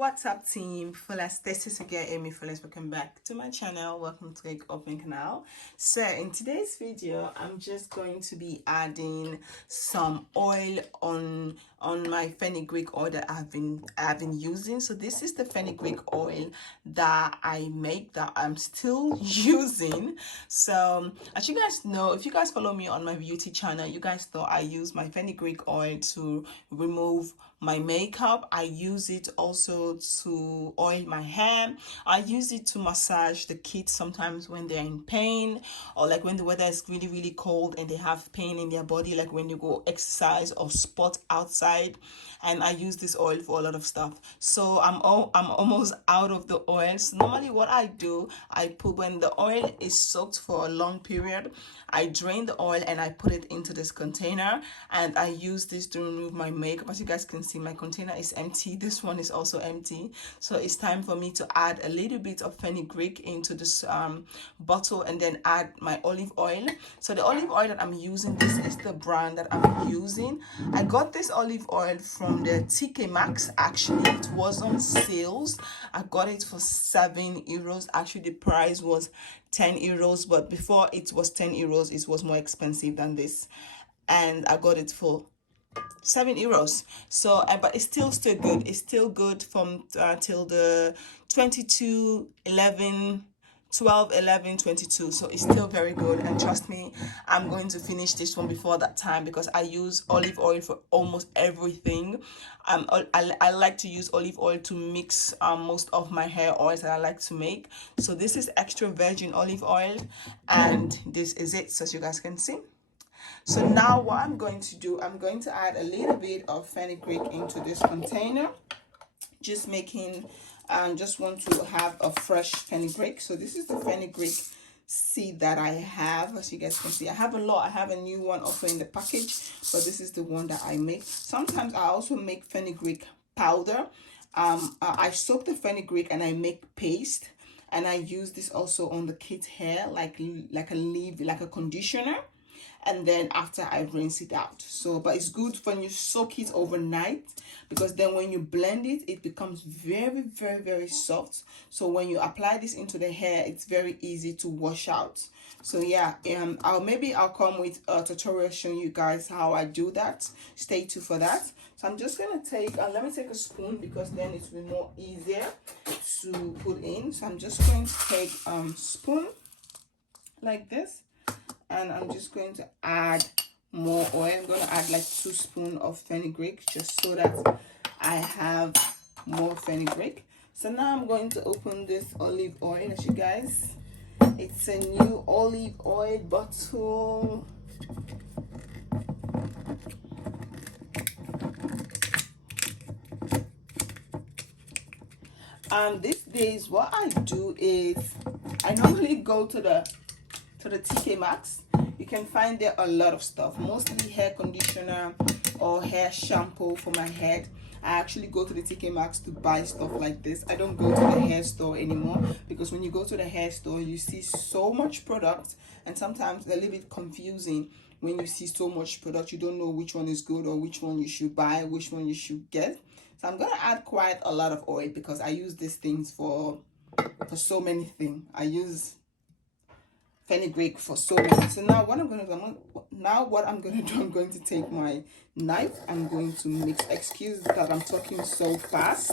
What's up, team Fullest? This is again AMIFULLEST. Welcome back to my channel. Welcome to the open canal. So in today's video, I'm just going to be adding some oil on my Fenugreek oil that I've been using. So this is the Fenugreek oil that I make, that I'm still using. So as you guys know, if you guys follow me on my beauty channel, you guys know I use my Fenugreek oil to remove my makeup. I use it also to oil my hair. I use it to massage the kids sometimes when they're in pain, or like when the weather is really cold and they have pain in their body, like when you go exercise or sport outside. And I use this oil for a lot of stuff. So I'm almost out of the oil. So normally what I do, I put, when the oil is soaked for a long period, I drain the oil and I put it into this container, and I use this to remove my makeup. As you guys can see, my container is empty. This one is also empty. So it's time for me to add a little bit of fenugreek into this bottle, and then add my olive oil. So the olive oil that I'm using, this is the brand that I'm using. I got this olive oil from the TK Maxx. Actually, it was on sales. I got it for €7. Actually, the price was €10, but before it was €10, it was more expensive than this, and I got it for €7. So but it's still good. It's still good from till the 22 11 12 11 22. So it's still very good, and trust me, I'm going to finish this one before that time, because I use olive oil for almost everything. I like to use olive oil to mix most of my hair oils that I like to make. So this is extra virgin olive oil, and this is it, so as you guys can see. So now what I'm going to do, I'm going to add a little bit of fenugreek into this container. Just want to have a fresh fenugreek. So this is the fenugreek seed that I have. As you guys can see, I have a lot. I have a new one also in the package, but this is the one that I make. Sometimes I also make fenugreek powder. I soak the fenugreek and I make paste, and I use this also on the kids' hair, like a conditioner. And then after I rinse it out. So but it's good when you soak it overnight, because then when you blend it, it becomes very soft. So when you apply this into the hair, it's very easy to wash out. So yeah, I'll come with a tutorial showing you guys how I do that. Stay tuned for that. So I'm just gonna take let me take a spoon, because then it will be more easier to put in. So I'm just going to take spoon like this, and I'm just going to add more oil. I'm going to add like 2 spoons of fenugreek, just so that I have more fenugreek. So now I'm going to open this olive oil. As you guys, it's a new olive oil bottle. These days what I do is I normally go to the TK Maxx. You can find there a lot of stuff, mostly hair conditioner or hair shampoo for my head. I actually go to the TK Maxx to buy stuff like this. I don't go to the hair store anymore, because when you go to the hair store, you see so much product, and sometimes they're a little bit confusing. When you see so much product, you don't know which one is good or which one you should buy, which one you should get. So I'm gonna add quite a lot of oil, because I use these things for so many things. I use fenugreek for so many. So now what I'm going to do, I'm going to take my knife. I'm going to mix. Excuse because I'm talking so fast.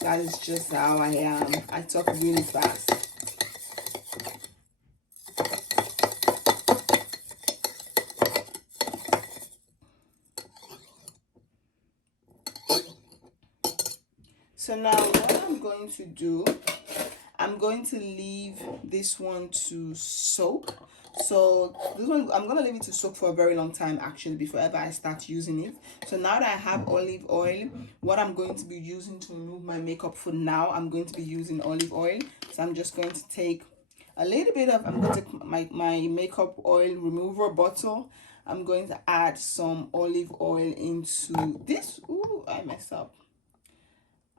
That is just how I am. I talk really fast. So now what I'm going to do, I'm going to leave this one to soak. So this one, I'm going to leave it to soak for a very long time, actually, before ever I start using it. So now that I have olive oil, what I'm going to be using to remove my makeup for now, I'm going to be using olive oil. So I'm just going to take a little bit of, I'm going to take my makeup oil remover bottle. I'm going to add some olive oil into this. Ooh, I messed up.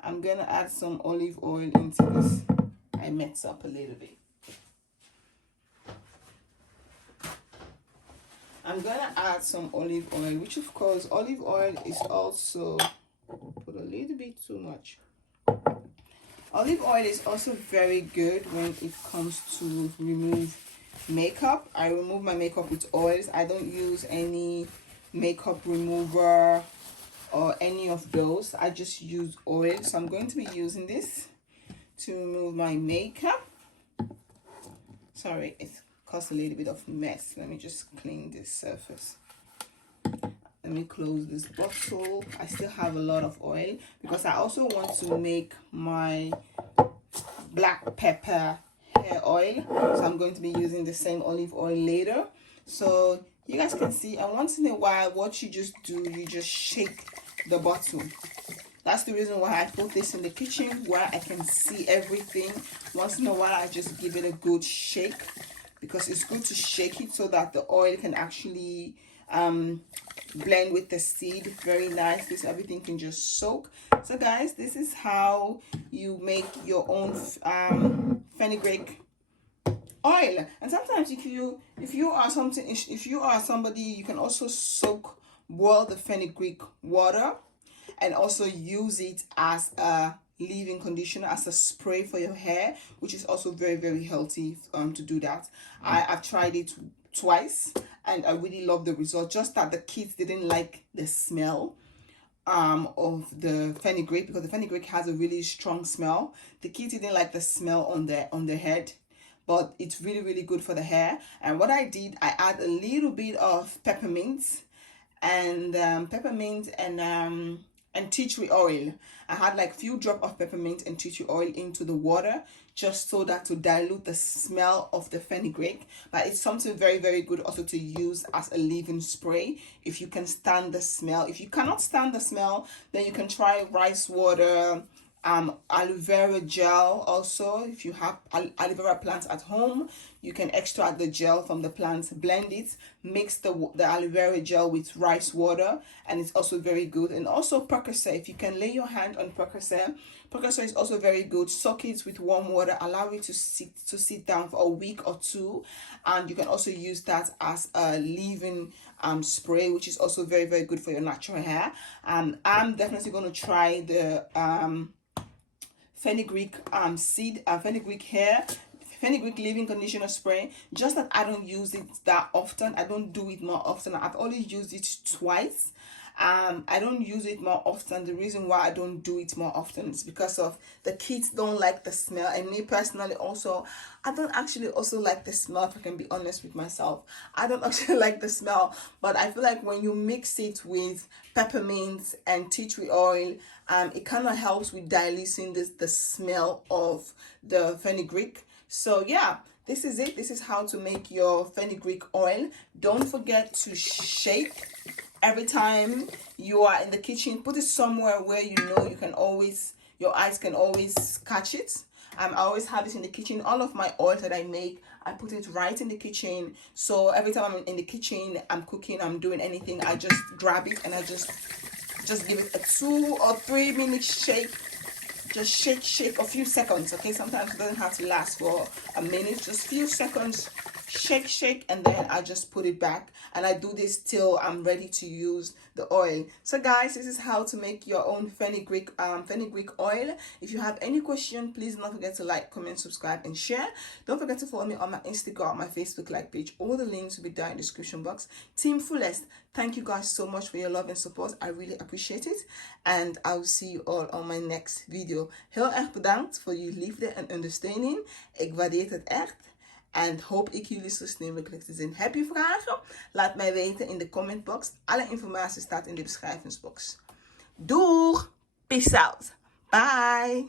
I'm going to add some olive oil into this. I messed up a little bit. I'm going to add some olive oil, which of course olive oil is also, put a little bit too much. Olive oil is also very good when it comes to remove makeup. I remove my makeup with oils. I don't use any makeup remover or any of those. I just use oil. So I'm going to be using this to remove my makeup. Sorry, it caused a little bit of mess. Let me just clean this surface. Let me close this bottle. I still have a lot of oil because I also want to make my black pepper hair oil. So I'm going to be using the same olive oil later. So you guys can see, and once in a while, what you just do, you just shake the bottle. That's the reason why I put this in the kitchen where I can see everything. Once in a while, I just give it a good shake because it's good to shake it so that the oil can actually blend with the seed very nice. This everything can just soak. So guys, this is how you make your own fenugreek oil. And sometimes if you are somebody, you can also boil the fenugreek water and also use it as a leave-in conditioner, as a spray for your hair, which is also very, very healthy to do that. I've tried it twice and I really love the result. Just that the kids didn't like the smell of the fenugreek because the fenugreek has a really strong smell. The kids didn't like the smell on their head, but it's really, really good for the hair. And what I did, I add a little bit of peppermint and tea tree oil. I had like few drops of peppermint and tea tree oil into the water just so that to dilute the smell of the fenugreek. But it's something very, very good also to use as a leave-in spray if you can stand the smell. If you cannot stand the smell, then you can try rice water, aloe vera gel. Also, if you have aloe vera plants at home, you can extract the gel from the plants, blend it, mix the aloe vera gel with rice water, and it's also very good. And also Percocet, if you can lay your hand on Percocet is also very good. Soak it with warm water, allow it to sit down for a week or two, and you can also use that as a leave-in spray, which is also very, very good for your natural hair. I'm definitely going to try the fenugreek fenugreek hair, fenugreek leave-in conditioner spray. Just that I don't use it that often. I don't do it more often. I've only used it twice. I don't use it more often. The reason why I don't do it more often is because of the kids don't like the smell, and me personally also, I don't actually also like the smell, if I can be honest with myself. I don't actually like the smell, but I feel like when you mix it with peppermint and tea tree oil, it kind of helps with diluting the smell of the fenugreek. So yeah, this is it. This is how to make your fenugreek oil. Don't forget to shake every time you are in the kitchen. Put it somewhere where you know your eyes can always catch it. I always have it in the kitchen. All of my oils that I make, I put it right in the kitchen. So every time I'm in the kitchen, I'm cooking, I'm doing anything, I just grab it and I just give it a 2 or 3 minute shake. Just shake a few seconds, okay? Sometimes it doesn't have to last for a minute, just few seconds. Shake, and then I just put it back, and I do this till I'm ready to use the oil. So guys, this is how to make your own fenugreek oil. If you have any question, please don't forget to like, comment, subscribe, and share. Don't forget to follow me on my Instagram, my Facebook like page. All the links will be down in the description box. TeamFullest, thank you guys so much for your love and support. I really appreciate it, and I will see you all on my next video. Heel erg bedankt voor jullie liefde en ondersteuning. Ik waardeer het echt. En hoop ik jullie zo snel mogelijk te zien. Heb je vragen? Laat mij weten in de commentbox. Alle informatie staat in de beschrijvingsbox. Doeg! Peace out. Bye!